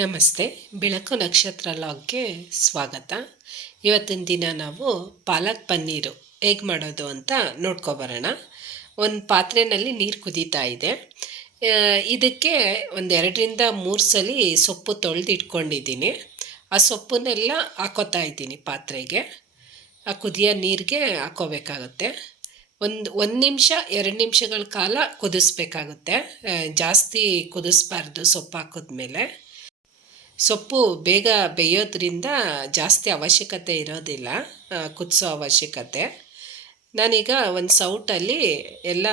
ನಮಸ್ತೆ, ಬೆಳಕು ನಕ್ಷತ್ರ ಲಾಗ್ಗೆ ಸ್ವಾಗತ. ಇವತ್ತಿನ ದಿನ ನಾವು ಪಾಲಕ್ ಪನ್ನೀರು ಹೇಗೆ ಮಾಡೋದು ಅಂತ ನೋಡ್ಕೊಬರೋಣ. ಒಂದು ಪಾತ್ರೆಯಲ್ಲಿ ನೀರು ಕುದೀತಾ ಇದೆ. ಇದಕ್ಕೆ ಒಂದು ಎರಡರಿಂದ ಮೂರು ಸಲ ಸೊಪ್ಪು ತೊಳೆದು ಇಟ್ಕೊಂಡಿದ್ದೀನಿ ಆ ಸೊಪ್ಪನ್ನೆಲ್ಲ ಹಾಕೋತಾ ಇದ್ದೀನಿ ಪಾತ್ರೆಗೆ. ಆ ಕುದಿಯೋ ನೀರಿಗೆ ಹಾಕೋಬೇಕಾಗುತ್ತೆ. ಒಂದು ಒಂದು ನಿಮಿಷ, ಎರಡು ನಿಮಿಷಗಳ ಕಾಲ ಕುದಿಸ್ಬೇಕಾಗುತ್ತೆ. ಜಾಸ್ತಿ ಕುದಿಸ್ಬಾರ್ದು ಸೊಪ್ಪು ಹಾಕಿದ್ಮೇಲೆ. ಸೊಪ್ಪು ಬೇಗ ಬೇಯೋದ್ರಿಂದ ಜಾಸ್ತಿ ಅವಶ್ಯಕತೆ ಇರೋದಿಲ್ಲ ಕುದಿಸೋ ಅವಶ್ಯಕತೆ. ನಾನೀಗ ಒಂದು ಸೌಟಲ್ಲಿ ಎಲ್ಲ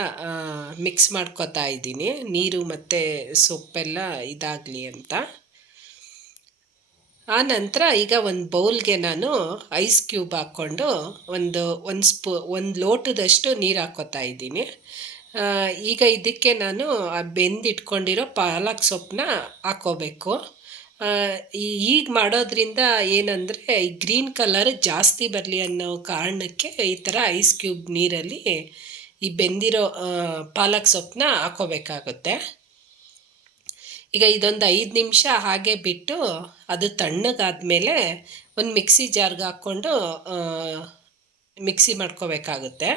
ಮಿಕ್ಸ್ ಮಾಡ್ಕೊತಾ ಇದ್ದೀನಿ. ನೀರು ಮತ್ತು ಸೊಪ್ಪೆಲ್ಲ ಇದಾಗಲಿ ಅಂತ. ಆ ನಂತರ ಈಗ ಒಂದು ಬೌಲ್ಗೆ ನಾನು ಐಸ್ ಕ್ಯೂಬ್ ಹಾಕ್ಕೊಂಡು ಒಂದು ಒಂದು ಸ್ಪೂ, ಒಂದು ಲೋಟದಷ್ಟು ನೀರು ಹಾಕ್ಕೋತಾ ಇದ್ದೀನಿ. ಈಗ ಇದಕ್ಕೆ ನಾನು ಆ ಬೆಂದಿಟ್ಕೊಂಡಿರೋ ಪಾಲಕ್ ಸೊಪ್ಪನ್ನ ಈ- ಈಗ ಮಾಡೋದ್ರಿಂದ ಏನಂದರೆ, ಈ ಗ್ರೀನ್ ಕಲರ್ ಜಾಸ್ತಿ ಬರಲಿ ಅನ್ನೋ ಕಾರಣಕ್ಕೆ ಈ ಥರ ಐಸ್ ಕ್ಯೂಬ್ ನೀರಲ್ಲಿ ಈ ಬೆಂದಿರೋ ಪಾಲಕ್ ಸೊಪ್ಪನ್ನ ಹಾಕೋಬೇಕಾಗುತ್ತೆ. ಈಗ ಇದೊಂದು ಐದು ನಿಮಿಷ ಹಾಗೆ ಬಿಟ್ಟು ಅದು ತಣ್ಣಗಾದಮೇಲೆ ಒಂದು ಮಿಕ್ಸಿ ಜಾರ್ಗೆ ಹಾಕ್ಕೊಂಡು ಮಿಕ್ಸಿ ಮಾಡ್ಕೋಬೇಕಾಗುತ್ತೆ.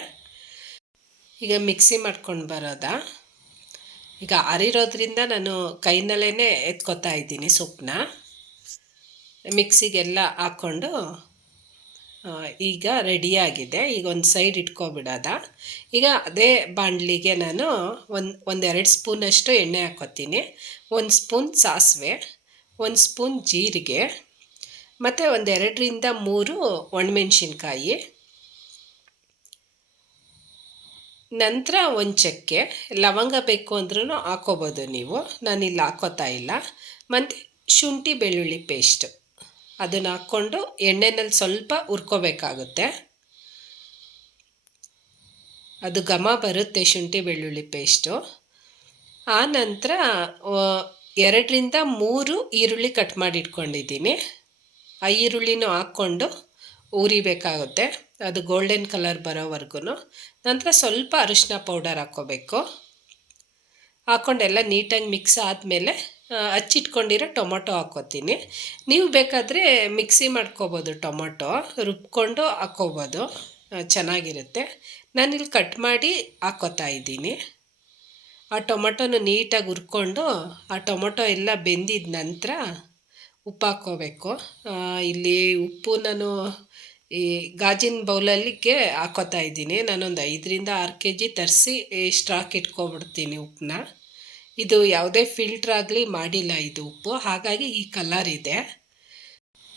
ಈಗ ಮಿಕ್ಸಿ ಮಾಡ್ಕೊಂಡು ಬರೋದಾ? ಈಗ ಆರಿರೋದ್ರಿಂದ ನಾನು ಕೈನಲ್ಲೇ ಎತ್ಕೊತಾ ಇದ್ದೀನಿ ಸೊಪ್ಪನ್ನ. ಮಿಕ್ಸಿಗೆಲ್ಲ ಹಾಕ್ಕೊಂಡು ಈಗ ರೆಡಿಯಾಗಿದೆ ಈಗ ಒಂದು ಸೈಡ್ ಇಟ್ಕೊಬಿಡೋದ. ಈಗ ಅದೇ ಬಾಣಲಿಗೆ ನಾನು ಒಂದು, ಒಂದೆರಡು ಸ್ಪೂನಷ್ಟು ಎಣ್ಣೆ ಹಾಕ್ಕೊತೀನಿ. ಒಂದು ಸ್ಪೂನ್ ಸಾಸಿವೆ, ಒಂದು ಸ್ಪೂನ್ ಜೀರಿಗೆ, ಮತ್ತು ಒಂದೆರಡರಿಂದ ಮೂರು ಒಣಮೆಣ್ಸಿನ್ಕಾಯಿ. ನಂತರ ಒಂದು ಚಕ್ಕೆ ಲವಂಗ ಬೇಕು ಅಂದ್ರೂ ಹಾಕೋಬೋದು ನೀವು. ನಾನಿಲ್ಲಿ ಹಾಕೋತಾ ಇಲ್ಲ. ಮತ್ತು ಶುಂಠಿ ಬೆಳ್ಳುಳ್ಳಿ ಪೇಸ್ಟ್ ಅದನ್ನು ಹಾಕ್ಕೊಂಡು ಎಣ್ಣೆನಲ್ಲಿ ಸ್ವಲ್ಪ ಹುರ್ಕೋಬೇಕಾಗುತ್ತೆ. ಅದು ಘಮ ಬರುತ್ತೆ ಶುಂಠಿ ಬೆಳ್ಳುಳ್ಳಿ ಪೇಸ್ಟು ಆ ನಂತರ ಎರಡರಿಂದ ಮೂರು ಈರುಳ್ಳಿ ಕಟ್ ಮಾಡಿ ಇಟ್ಕೊಂಡಿದ್ದೀನಿ. ಆ ಈರುಳ್ಳಿನೂ ಹಾಕ್ಕೊಂಡು ಉರಿಬೇಕಾಗುತ್ತೆ ಅದು ಗೋಲ್ಡನ್ ಕಲರ್ ಬರೋವರೆಗೂ ನಂತರ ಸ್ವಲ್ಪ ಅರಿಶಿನ ಪೌಡರ್ ಹಾಕ್ಕೋಬೇಕು. ಹಾಕ್ಕೊಂಡೆಲ್ಲ ನೀಟಾಗಿ ಮಿಕ್ಸ್ ಆದಮೇಲೆ ಹಚ್ಚಿಟ್ಕೊಂಡಿರೋ ಟೊಮೊಟೊ ಹಾಕ್ಕೋತೀನಿ. ನೀವು ಬೇಕಾದರೆ ಮಿಕ್ಸಿ ಮಾಡ್ಕೋಬೋದು ಟೊಮೊಟೊ. ರುಬ್ಕೊಂಡು ಹಾಕ್ಕೋಬೋದು. ಚೆನ್ನಾಗಿರುತ್ತೆ. ನಾನು ಇಲ್ಲಿ ಕಟ್ ಮಾಡಿ ಹಾಕೋತಾ ಇದ್ದೀನಿ. ಆ ಟೊಮೊಟೊನ ನೀಟಾಗಿ ಹುರ್ಕೊಂಡು, ಆ ಟೊಮೊಟೊ ಎಲ್ಲ ಬೆಂದಿದ ನಂತರ ಉಪ್ಪು ಹಾಕ್ಕೋಬೇಕು ಇಲ್ಲಿ ಉಪ್ಪು ನಾನು ಈ ಗಾಜಿನ ಬೌಲಲ್ಲಿಗೆ ಹಾಕೋತಾ ಇದ್ದೀನಿ. ನಾನೊಂದು ಐದರಿಂದ ಆರು ಕೆ ಜಿ ತರಿಸಿ ಸ್ಟಾಕ್ ಇಟ್ಕೊಬಿಡ್ತೀನಿ ಉಪ್ಪನ್ನ. ಇದು ಯಾವುದೇ ಫಿಲ್ಟ್ರ್ ಆಗಲಿ ಮಾಡಿಲ್ಲ ಇದು ಉಪ್ಪು. ಹಾಗಾಗಿ ಈ ಕಲರ್ ಇದೆ.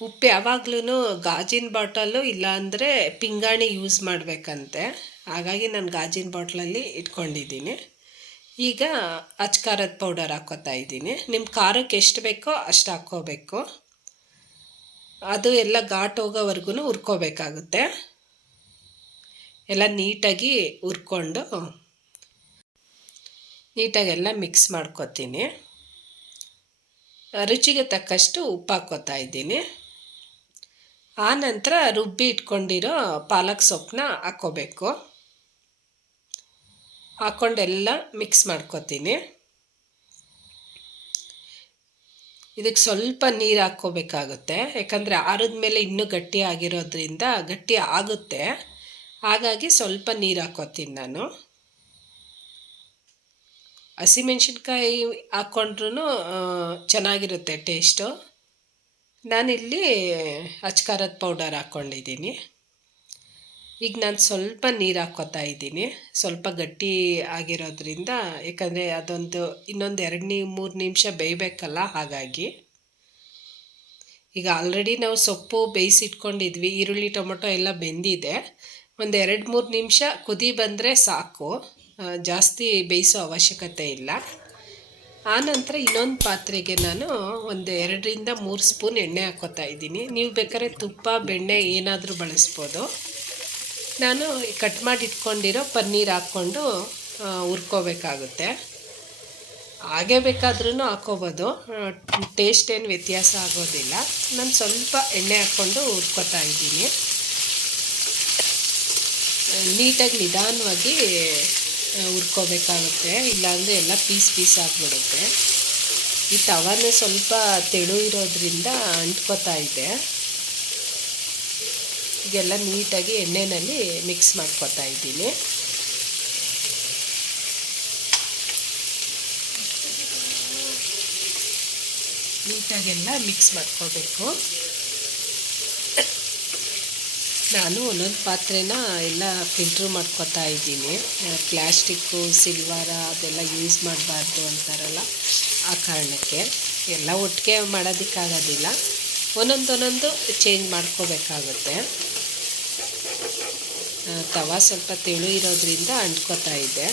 ಉಪ್ಪು ಯಾವಾಗ್ಲೂ ಗಾಜಿನ ಬಾಟಲು ಇಲ್ಲಾಂದರೆ ಪಿಂಗಾಣಿ ಯೂಸ್ ಮಾಡಬೇಕಂತೆ. ಹಾಗಾಗಿ ನಾನು ಗಾಜಿನ ಬಾಟ್ಲಲ್ಲಿ ಇಟ್ಕೊಂಡಿದ್ದೀನಿ. ಈಗ ಅಚ್ಕಾರದ ಪೌಡರ್ ಹಾಕ್ಕೋತಾ ಇದ್ದೀನಿ. ನಿಮ್ಮ ಖಾರಕ್ಕೆ ಎಷ್ಟು ಬೇಕೋ ಅಷ್ಟು ಹಾಕ್ಕೋಬೇಕು. ಅದು ಎಲ್ಲ ಘಾಟ್ ಹೋಗೋವರೆಗೂ ಹುರ್ಕೋಬೇಕಾಗುತ್ತೆ. ಎಲ್ಲ ನೀಟಾಗಿ ಹುರ್ಕೊಂಡು ನೀಟಾಗೆಲ್ಲ ಮಿಕ್ಸ್ ಮಾಡ್ಕೊತೀನಿ. ರುಚಿಗೆ ತಕ್ಕಷ್ಟು ಉಪ್ಪು ಹಾಕ್ಕೋತಾ ಇದ್ದೀನಿ. ಆನಂತರ ರುಬ್ಬಿ ಇಟ್ಕೊಂಡಿರೋ ಪಾಲಕ್ ಸೊಪ್ಪನ್ನ ಹಾಕ್ಕೋಬೇಕು. ಹಾಕ್ಕೊಂಡೆಲ್ಲ ಮಿಕ್ಸ್ ಮಾಡ್ಕೊತೀನಿ. ಇದಕ್ಕೆ ಸ್ವಲ್ಪ ನೀರು ಹಾಕ್ಕೋಬೇಕಾಗುತ್ತೆ. ಯಾಕಂದರೆ ಆರಿದ ಮೇಲೆ ಇನ್ನೂ ಗಟ್ಟಿ ಆಗಿರೋದ್ರಿಂದ ಗಟ್ಟಿ ಆಗುತ್ತೆ. ಹಾಗಾಗಿ ಸ್ವಲ್ಪ ನೀರು ಹಾಕೋತೀನಿ ನಾನು. ಹಸಿಮೆಣ್ಸಿನ್ಕಾಯಿ ಹಾಕ್ಕೊಂಡ್ರೂ ಚೆನ್ನಾಗಿರುತ್ತೆ ಟೇಸ್ಟು ನಾನಿಲ್ಲಿ ಅಚ್ಕಾರದ ಪೌಡರ್ ಹಾಕ್ಕೊಂಡಿದ್ದೀನಿ ಈಗ ನಾನು ಸ್ವಲ್ಪ ನೀರು ಹಾಕ್ಕೋತಾ ಇದ್ದೀನಿ. ಸ್ವಲ್ಪ ಗಟ್ಟಿ ಆಗಿರೋದ್ರಿಂದ ಯಾಕಂದರೆ ಅದೊಂದು ಇನ್ನೊಂದು ಎರಡು ನಿ, ಮೂರು ನಿಮಿಷ ಬೇಯಬೇಕಲ್ಲ ಹಾಗಾಗಿ. ಈಗ ಆಲ್ರೆಡಿ ನಾವು ಸೊಪ್ಪು ಬೇಯಿಸಿಟ್ಕೊಂಡಿದ್ವಿ, ಈರುಳ್ಳಿ, ಟೊಮೊಟೊ ಎಲ್ಲ ಬೆಂದಿದೆ. ಒಂದು ಎರಡು ಮೂರು ನಿಮಿಷ ಕುದಿ ಬಂದರೆ ಸಾಕು. ಜಾಸ್ತಿ ಬೇಯಿಸೋ ಅವಶ್ಯಕತೆ ಇಲ್ಲ. ಆನಂತರ ಇನ್ನೊಂದು ಪಾತ್ರೆಗೆ ನಾನು ಒಂದು ಎರಡರಿಂದ ಮೂರು ಸ್ಪೂನ್ ಎಣ್ಣೆ ಹಾಕ್ಕೋತಾ ಇದ್ದೀನಿ. ನೀವು ಬೇಕಾದ್ರೆ ತುಪ್ಪ, ಬೆಣ್ಣೆ ಏನಾದರೂ ಬಳಸ್ಬೋದು. ನಾನು ಕಟ್ ಮಾಡಿ ಇಟ್ಕೊಂಡಿರೋ ಪನ್ನೀರ್ ಹಾಕ್ಕೊಂಡು ಹುರ್ಕೋಬೇಕಾಗುತ್ತೆ. ಹಾಗೆ ಬೇಕಾದ್ರೂ ಹಾಕೋಬೋದು ಟೇಸ್ಟ್ ಏನು ವ್ಯತ್ಯಾಸ ಆಗೋದಿಲ್ಲ. ನಾನು ಸ್ವಲ್ಪ ಎಣ್ಣೆ ಹಾಕ್ಕೊಂಡು ಹುರ್ಕೋತಾ ಇದ್ದೀನಿ. ನೀಟಾಗಿ ನಿಧಾನವಾಗಿ ಹುರ್ಕೋಬೇಕಾಗುತ್ತೆ. ಇಲ್ಲಾಂದರೆ ಎಲ್ಲ ಪೀಸ್ ಪೀಸ್ ಆಗಿಬಿಡುತ್ತೆ. ಈ ತವಾನೇ ಸ್ವಲ್ಪ ತೆಳು ಇರೋದ್ರಿಂದ ಅಂಟ್ಕೋತಾ ಇದೆ. ಇದೆಲ್ಲ ನೀಟಾಗಿ ಎಣ್ಣೆಯಲ್ಲಿ ಮಿಕ್ಸ್ ಮಾಡ್ಕೊತಾ ಇದ್ದೀನಿ. ನೀಟಾಗೆಲ್ಲ ಮಿಕ್ಸ್ ಮಾಡ್ಕೋಬೇಕು ನಾನು ಒಂದೊಂದು ಪಾತ್ರೆನ ಎಲ್ಲ ಫಿಲ್ಟ್ರ್ ಮಾಡ್ಕೊತಾ ಇದ್ದೀನಿ. ಪ್ಲ್ಯಾಸ್ಟಿಕ್ಕು ಸಿಲ್ವರ ಅದೆಲ್ಲ ಯೂಸ್ ಮಾಡಬಾರ್ದು ಅಂತಾರಲ್ಲ, ಆ ಕಾರಣಕ್ಕೆ ಎಲ್ಲ ಒಟ್ಟಿಗೆ ಮಾಡೋದಕ್ಕಾಗೋದಿಲ್ಲ. ಒಂದೊಂದು ಒಂದೊಂದು ಚೇಂಜ್ ಮಾಡ್ಕೋಬೇಕಾಗುತ್ತೆ. ತವ ಸ್ವಲ್ಪ ತೆಳು ಇರೋದ್ರಿಂದ ಅಂಟ್ಕೋತಾ ಇದೆ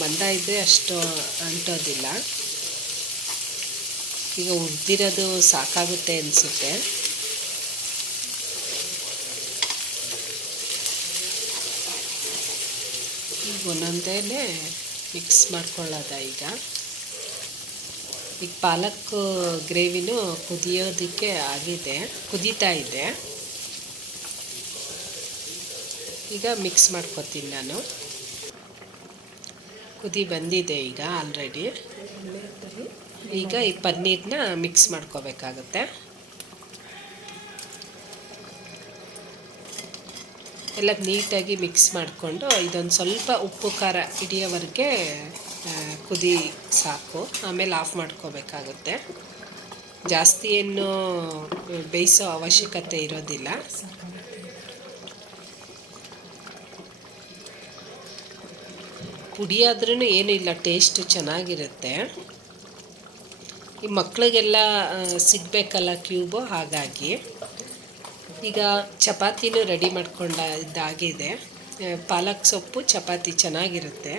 ಮಂದ ಇದ್ದರೆ ಅಷ್ಟು ಅಂಟೋದಿಲ್ಲ. ಈಗ ಉದ್ದಿರೋದು ಸಾಕಾಗುತ್ತೆ ಅನಿಸುತ್ತೆ. ಒಂದೊಂದೇ ಮಿಕ್ಸ್ ಮಾಡ್ಕೊಳ್ಳೋದ ಈಗ? ಈಗ ಪಾಲಕ್ ಗ್ರೇವಿನೂ ಕುದಿಯೋದಕ್ಕೆ ಆಗಿದೆ, ಕುದೀತಾ ಇದೆ. ಈಗ ಮಿಕ್ಸ್ ಮಾಡ್ಕೊತೀನಿ ನಾನು. ಕುದಿ ಬಂದಿದೆ ಈಗ ಆಲ್ರೆಡಿ ಈಗ ಈ ಪನ್ನೀರನ್ನ ಮಿಕ್ಸ್ ಮಾಡ್ಕೋಬೇಕಾಗತ್ತೆ. ಎಲ್ಲ ನೀಟಾಗಿ ಮಿಕ್ಸ್ ಮಾಡಿಕೊಂಡು ಇದೊಂದು ಸ್ವಲ್ಪ ಉಪ್ಪು, ಖಾರ ಹಿಡಿಯೋವರೆಗೆ ಕುದಿ ಸಾಕು. ಆಮೇಲೆ ಆಫ್ ಮಾಡ್ಕೋಬೇಕಾಗುತ್ತೆ. ಜಾಸ್ತಿ ಏನು ಬೇಯಿಸೋ ಅವಶ್ಯಕತೆ ಇರೋದಿಲ್ಲ. ಪುಡಿ ಆದ್ರೂ ಏನಿಲ್ಲ ಟೇಸ್ಟು ಚೆನ್ನಾಗಿರುತ್ತೆ. ಈ ಮಕ್ಕಳಿಗೆಲ್ಲ ಸಿಗಬೇಕಲ್ಲ ಕ್ಯೂಬು, ಹಾಗಾಗಿ. ಈಗ ಚಪಾತಿನೂ ರೆಡಿ ಮಾಡ್ಕೊಂಡ ಇದ್ದಾಗಿದೆ ಪಾಲಕ್ ಸೊಪ್ಪು, ಚಪಾತಿ ಚೆನ್ನಾಗಿರುತ್ತೆ,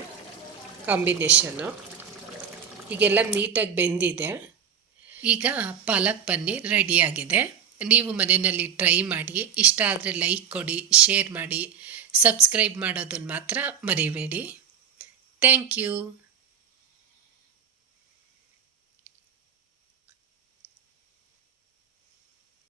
ಕಾಂಬಿನೇಷನ್ನು. ಈಗೆಲ್ಲ ನೀಟಾಗಿ ಬೆಂದಿದೆ. ಈಗ ಪಾಲಕ್ ಪನ್ನೀರ್ ರೆಡಿಯಾಗಿದೆ. ನೀವು ಮನೆಯಲ್ಲಿ ಟ್ರೈ ಮಾಡಿ, ಇಷ್ಟ ಆದರೆ ಲೈಕ್ ಕೊಡಿ, ಶೇರ್ ಮಾಡಿ, ಸಬ್ಸ್ಕ್ರೈಬ್ ಮಾಡೋದನ್ನು ಮಾತ್ರ ಮರಿಬೇಡಿ. Thank you.